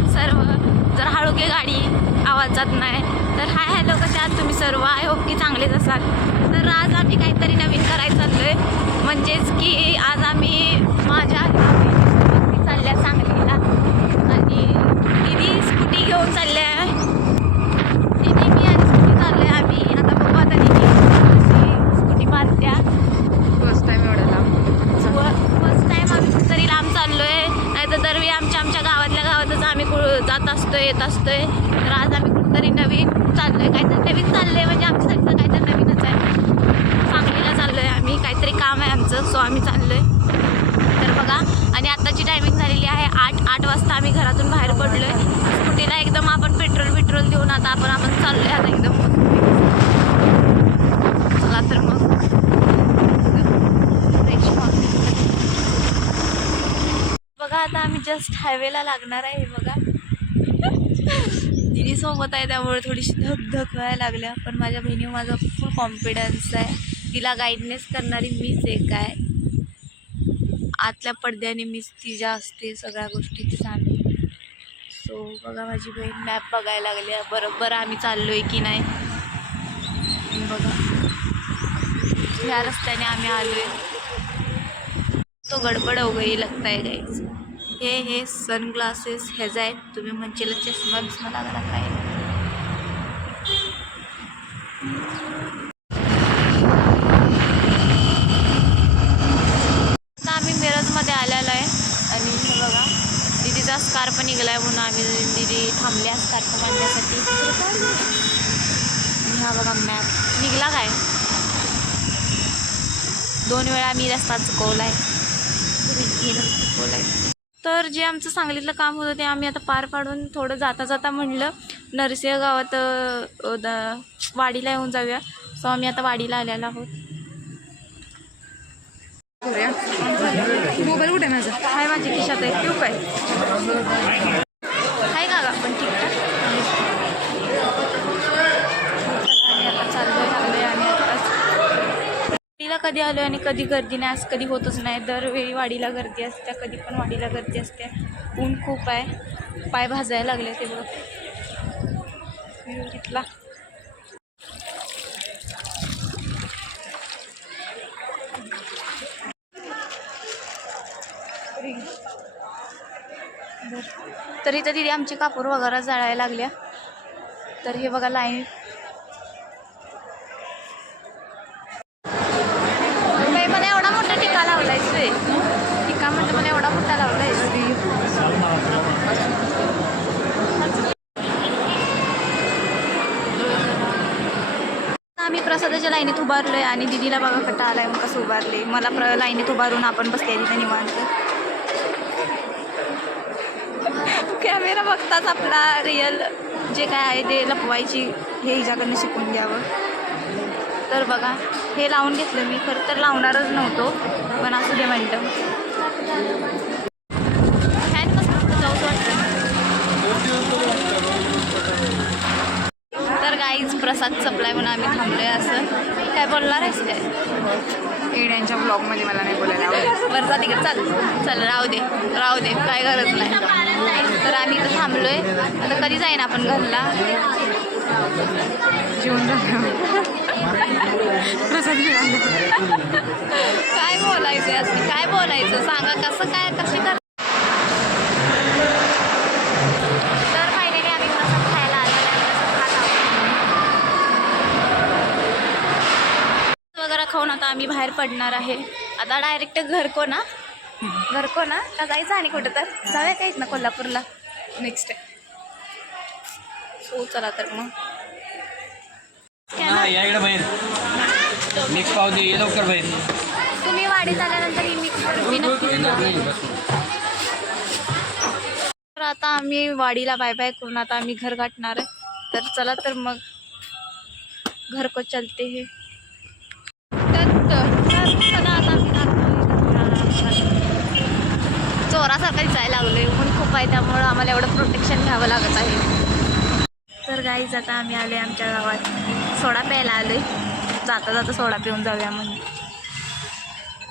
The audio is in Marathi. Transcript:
आहात सर्व? जर हळूके गाडी आवाज जात नाही तर हाय हॅलो, कसे आहात तुम्ही सर्व? आय होप की चांगलेच असाल. तर आज आम्ही काहीतरी नवीन करायचं चाललोय, म्हणजेच की आज आम्ही माझ्या चालल्या सांगलीला आणि दीदी स्कूटी घेऊन चालल्या. दीदी मी आणि स्कूटी चाललोय आम्ही. आता बघू आता दीदी स्कूटी मारत्या. फर्स्ट टाइम एवढा लांब, फर्स्ट टाइम आम्ही कुठतरी लांब चाललोय. नाही तर दरवेळी आमच्या गावातल्या गावातच आम्ही जात असतोय येत असतोय. तर आज आम्ही कुठतरी नवीन चाललोय, काहीतरी नवीन चाललंय, म्हणजे आमच्यासाठी तर काहीतरी नवीनच आहे. सांगलीला चाललोय आम्ही, काहीतरी काम आहे आमचं, सो आम्ही चाललोय. तर बघा, आणि आत्ताची टायमिंग झालेली आहे 8 वाजता आम्ही घरातून बाहेर पडलोय. स्कूटीला एकदम आपण पेट्रोल देऊन आता आपण चाललोय आता एकदम. चला तर मग बघा, आता आम्ही जस्ट हायवेला लागणार आहे. बघा दिदी सोबत आहे त्यामुळे थोडीशी धक व्हायला लागल्या, पण माझ्या बहिणीवर माझा फुल कॉन्फिडन्स आहे. तिला गाईडनेस करणारी मीच एक आहे. आतल्या पडद्याने मीच तिच्या असते, सगळ्या गोष्टी ती सांगते. सो बघा, माझी बहीण मॅप बघायला लागली, बरोबर आम्ही चाललोय की नाही. बघा, ह्या रस्त्याने आम्ही आलोय. तो गडबड वगैरे लगताय गाईज. हे सनग्लासेस ह्याच आहेत. तुम्ही म्हणशील चष्मा बिस्मा लागला काय. आता आम्ही मिरजमध्ये आलेलो आहे आणि हे बघा दीदीचा स्कार्फ निघाला आहे म्हणून आम्ही दीदी थांबल्या स्कार्फ बांधण्यासाठी. आणि हा बघा मॅप निघाला काय. 2 वेळा मी रस्ता चुकवलाय. तर जे आमचं सांगलीतलं काम होतं ते आम्ही आता पार पाडून थोडं जाता म्हणलं नरसिंह गावात वाडीला येऊन जाऊया. सो आम्ही आता वाडीला आलेलो आहोत. मोबाईल कुठे माझा? हाय माझ्या खिशात आहे. ठेवू काय? हाय का आपण ठीक आहे. आम्ही आता चाललोय आणि वाडीला कधी आलोय आणि कधी गर्दी नाही असं कधी होतच नाही. दरवेळी वाडीला गर्दी असते, कधी पण वाडीला गर्दी असते. ऊन खूप आहे, पाय भाजायला लागले ते बघ घेतला. तर इथं तिथे आमची कापूर वगैरे जाळायला लागल्या. तर हे बघा लाईन मला एवढा मोठा टिका लावलाय. टिका म्हणजे मला एवढा मोठा लावलाय. आम्ही प्रसादाच्या लाईनीत उभारलोय आणि दिदीला बघा कटा आलाय मग कसं उभारले. मला लाईनीत उभारून आपण बसले तिथे निवांत. कॅमेरा बघताच आपला रिअल जे काय आहे ते लपवायची हे हिच्याकडनं शिकून घ्यावं. तर बघा हे लावून घेतलं मी. खरं तर लावणारच नव्हतो, पण असं दे म्हणतं. फॅन कसं जाऊच वाटतं. तर गाईज प्रसाद संपलाय म्हणून आम्ही थांबलोय. असं काय बोलणार आहेस काय? येड्यांच्या ब्लॉगमध्ये मला नाही बोलायला आवडत. बरं जा तिकडे. चल राहू दे काय गरज नाही. तर आम्ही इथं थांबलोय. आता कधी जाईन आपण घरला. जेवण झालं, प्रसाद मिळाला. काय बोलायचं असं काय बोलायचं सांगा. कसे कर. तर फायनली आम्ही प्रसाद खायला आलेलो वगैरे खाऊन आता आम्ही बाहेर पडणार आहे. आता डायरेक्ट घरको ना का जायचं आणि कुठं तर जाऊया काहीत ना कोल्हापूरला नेक्स्ट टाइम. सो चला तर मग या इकडे बाहेर मिक्स पाव दे. लवकर बाहेर. तुम्ही वाडीत आल्यानंतर ही मिक्स तर आता आम्ही वाडीला बाय करून आता आम्ही घर गाठणार आहे. तर चला तर मग घर को चलते हे. चला आता चोरासारखं दिसायला लागलोय. ऊन खूप आहे त्यामुळं आम्हाला एवढं प्रोटेक्शन घ्यावं लागत आहे. तर गाईज आता आम्ही आलोय आमच्या गावात. सोडा प्यायला आलोय. जाता सोडा पिऊन जाऊया म्हणून.